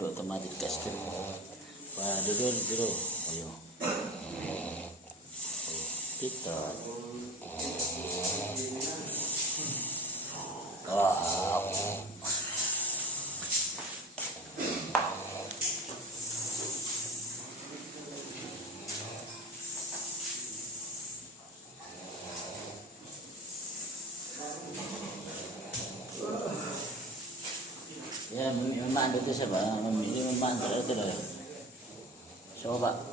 do automatic caster. Pa dulu. Ayo. Kita. Wow. Ya, memang itu siapa? Memang itu lah. Coba.